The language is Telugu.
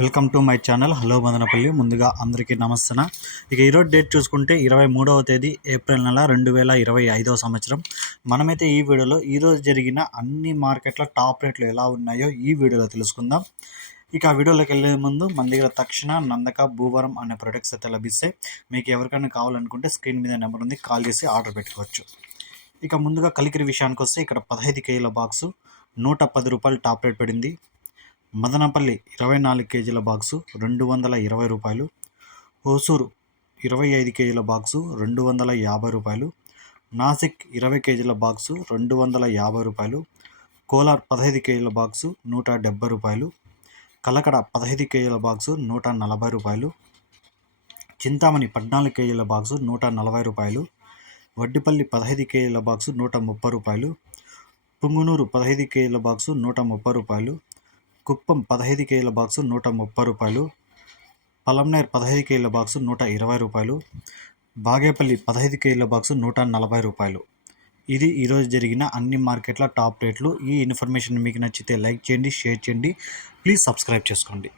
Welcome to my channel. Hello Madanapalle. ముందుగా అందరికీ నమస్తన. ఇక ఈరోజు డేట్ చూసుకుంటే ఇరవై మూడవ తేదీ ఏప్రిల్ నెల రెండు వేల ఇరవై ఐదవ సంవత్సరం. మనమైతే ఈ వీడియోలో ఈరోజు జరిగిన అన్ని మార్కెట్ల టాప్ రేట్లు ఎలా ఉన్నాయో ఈ వీడియోలో తెలుసుకుందాం. ఇక ఆ వీడియోలోకి వెళ్ళే ముందు మన దగ్గర తక్షణ నందక భూవరం అనే ప్రొడక్ట్స్ అయితే లభిస్తాయి. మీకు ఎవరికైనా కావాలనుకుంటే స్క్రీన్ మీద నెంబర్ ఉంది కాల్ చేసి ఆర్డర్ పెట్టుకోవచ్చు. ఇక ముందుగా కలికిరి విషయానికి వస్తే ఇక్కడ పదహైదు కేజీల బాక్సు నూట పది రూపాయలు టాప్ రేట్ పడింది. మదనపల్లి ఇరవై నాలుగు కేజీల బాక్సు రెండు వందల ఇరవై రూపాయలు. హోసూరు ఇరవై ఐదు కేజీల బాక్సు రెండు వందల యాభై రూపాయలు. నాసిక్ ఇరవై కేజీల బాక్సు రెండు వందల యాభై రూపాయలు. కోలార్ పదహైదు కేజీల బాక్సు నూట డెబ్బై రూపాయలు. కలకడ పదహైదు కేజీల బాక్సు నూట నలభై రూపాయలు. చింతామణి పద్నాలుగు కేజీల బాక్సు నూట నలభై రూపాయలు. వడ్డిపల్లి పదహైదు కేజీల బాక్సు నూట ముప్పై రూపాయలు. పుంగునూరు పదహైదు కేజీల బాక్సు నూట ముప్పై రూపాయలు. కుప్పం పదహైదు కేజీల బాక్సు నూట ముప్పై రూపాయలు పలంనేర్ పదహైదు కేజీల బాక్సు నూట ఇరవై రూపాయలు బాగేపల్లి పదహైదు కేజీల బాక్సు నూట నలభై రూపాయలు. ఇది ఈరోజు జరిగిన అన్ని మార్కెట్ల టాప్ రేట్లు. ఈ ఇన్ఫర్మేషన్ మీకు నచ్చితే లైక్ చేయండి షేర్ చేయండి. ప్లీజ్ సబ్స్క్రైబ్ చేసుకోండి.